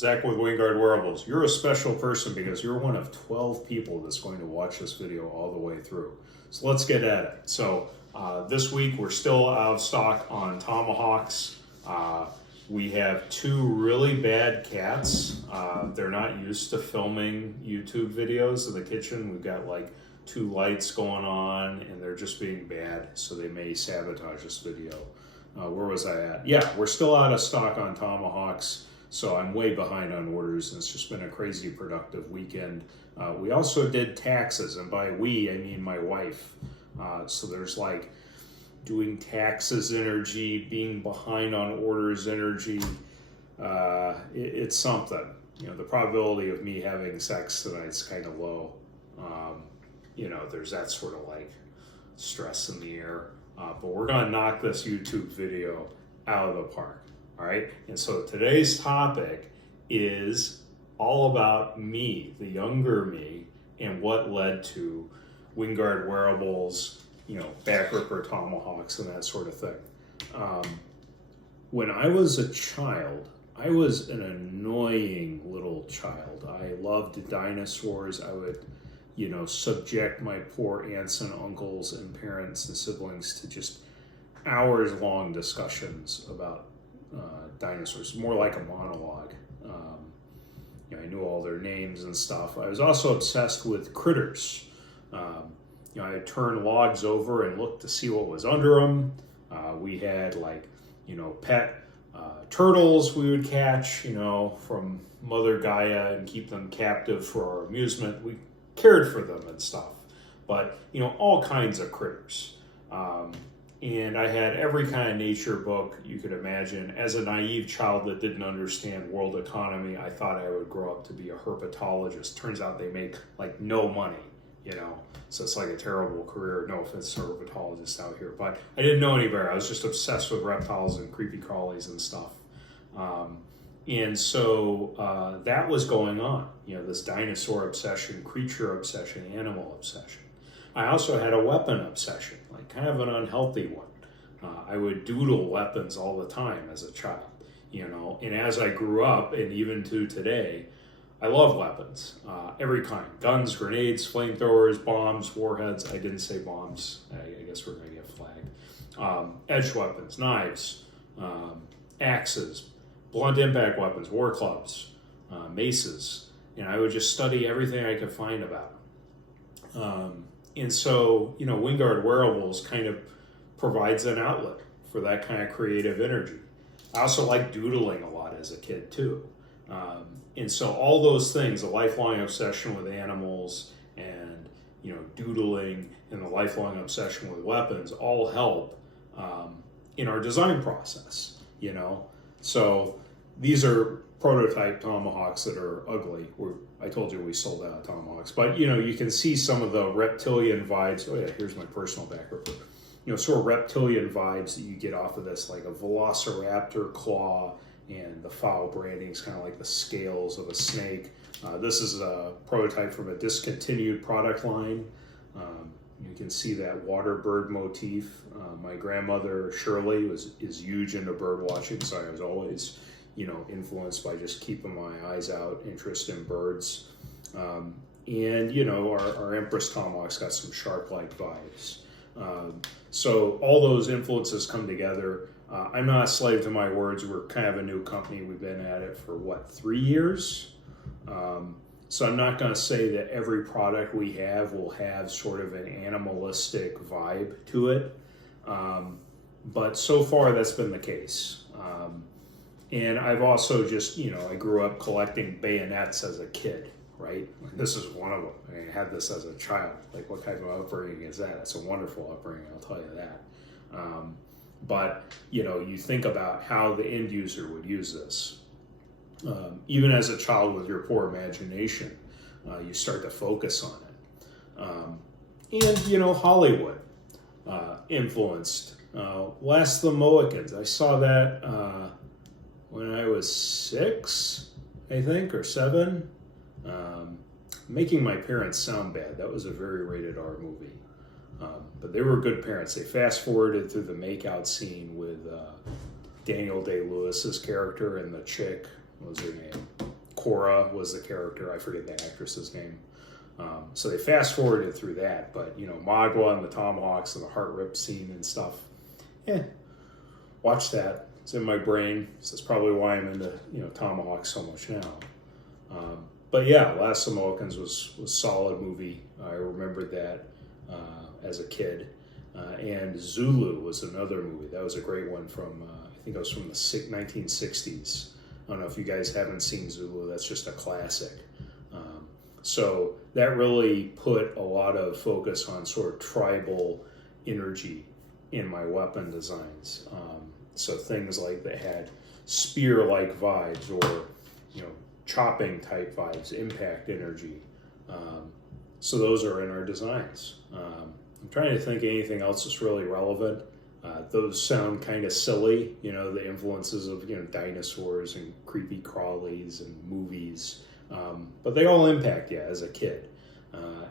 Zach with Wingard Wearables. You're a special person because you're one of 12 people that's going to watch this video all the way through. So let's get at it. So this week we're still out of stock on Tomahawks. We have two really bad cats. They're not used to filming YouTube videos in the kitchen. We've got like 2 lights going on and they're just being bad, so they may sabotage this video. Where was I at? Yeah, we're still out of stock on Tomahawks, so I'm way behind on orders, and it's just been a crazy productive weekend. We also did taxes, and by we, I mean my wife. So there's like doing taxes energy, being behind on orders energy. It's something. You know, the probability of me having sex tonight's kind of low. You know, there's that sort of like stress in the air. But we're going to knock this YouTube video out of the park. All right. And so today's topic is all about me, the younger me, and what led to Wingard Wearables, you know, back ripper Tomahawks and that sort of thing. When I was a child, I was an annoying little child. I loved dinosaurs. I would, you know, subject my poor aunts and uncles and parents and siblings to just hours-long discussions about dinosaurs, more like a monologue. You know, I knew all their names and stuff. I was also obsessed with critters. You know, I'd turn logs over and look to see what was under them. We had like, you know, pet turtles we would catch, you know, from Mother Gaia and keep them captive for our amusement. We cared for them and stuff, but you know, all kinds of critters. And I had every kind of nature book you could imagine. As a naive child that didn't understand world economy, I thought I would grow up to be a herpetologist. Turns out they make like no money, you know, so it's like a terrible career. No offense to herpetologists out here, but I didn't know any better. I was just obsessed with reptiles and creepy crawlies and stuff. And so that was going on, you know, this dinosaur obsession, creature obsession, animal obsession. I also had a weapon obsession, like kind of an unhealthy one. I would doodle weapons all the time as a child, you know, and as I grew up and even to today, I love weapons, every kind. Guns, grenades, flamethrowers, bombs, warheads. I didn't say bombs. I guess we're going to get flagged. Edge weapons, knives, axes, blunt impact weapons, war clubs, maces, and I would just study everything I could find about them. And so, you know, Wingard Wearables kind of provides an outlet for that kind of creative energy. I also like doodling a lot as a kid too. And so all those things, a lifelong obsession with animals and, you know, doodling and the lifelong obsession with weapons all help in our design process, you know. So these are prototype Tomahawks that are ugly. I told you we sold out of Tomahawks, but you know, you can see some of the reptilian vibes. Oh yeah, here's my personal back ripper. You know, sort of reptilian vibes that you get off of this, like a velociraptor claw, and the foul branding is kind of like the scales of a snake. This is a prototype from a discontinued product line. You can see that water bird motif. My grandmother Shirley is huge into bird watching, so I was always, you know, influenced by just keeping my eyes out, interest in birds. And you know, our Empress Tomahawk's got some sharp-like vibes. So all those influences come together. I'm not a slave to my words. We're kind of a new company. We've been at it for what, 3 years? So I'm not going to say that every product we have will have sort of an animalistic vibe to it. But so far that's been the case. And I've also just, you know, I grew up collecting bayonets as a kid, right? This is one of them. I had this as a child. Like, what kind of upbringing is that? It's a wonderful upbringing, I'll tell you that. But, you know, you think about how the end user would use this. Even as a child with your poor imagination, you start to focus on it. And, you know, Hollywood influenced Last of the Mohicans. I saw that when I was 6, I think, or 7. Making my parents sound bad. That was a very rated R movie. But they were good parents. They fast forwarded through the makeout scene with Daniel Day-Lewis's character and the chick, what was her name? Cora was the character. I forget the actress's name. So they fast forwarded through that, but you know, Magua and the Tomahawks and the heart rip scene and stuff. Yeah, watch that. It's in my brain. So that's probably why I'm into, you know, Tomahawk so much now. But yeah, Last of the Mohicans was a solid movie. I remembered that as a kid. And Zulu was another movie. That was a great one from, I think it was from the 1960s. I don't know if you guys haven't seen Zulu. That's just a classic. So that really put a lot of focus on sort of tribal energy in my weapon designs. So things like that had spear-like vibes, or you know, chopping type vibes, impact energy. So those are in our designs. I'm trying to think of anything else that's really relevant. Those sound kind of silly, you know, the influences of, you know, dinosaurs and creepy crawlies and movies. But they all impact you as a kid,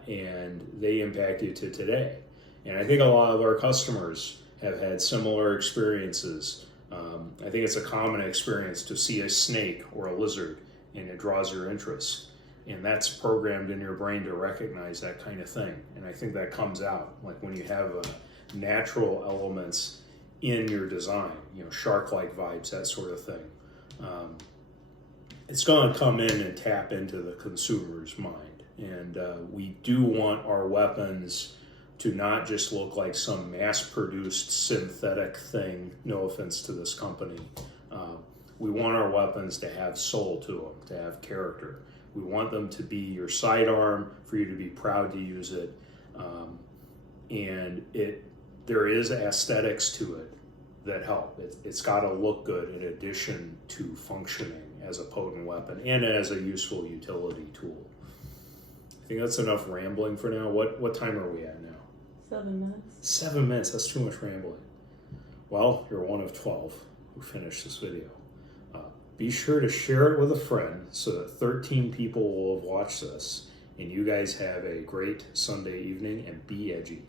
and they impact you to today. And I think a lot of our customers have had similar experiences. I think it's a common experience to see a snake or a lizard and it draws your interest. And that's programmed in your brain to recognize that kind of thing. And I think that comes out, like when you have natural elements in your design, you know, shark-like vibes, that sort of thing. It's going to come in and tap into the consumer's mind. And we do want our weapons to not just look like some mass-produced synthetic thing, no offense to this company. We want our weapons to have soul to them, to have character. We want them to be your sidearm, for you to be proud to use it. And there is aesthetics to it that help. It's got to look good in addition to functioning as a potent weapon and as a useful utility tool. I think that's enough rambling for now. What time are we at now? 7 minutes. 7 minutes, that's too much rambling. Well, you're one of 12 who finished this video. Be sure to share it with a friend so that 13 people will have watched this, and you guys have a great Sunday evening, and be edgy.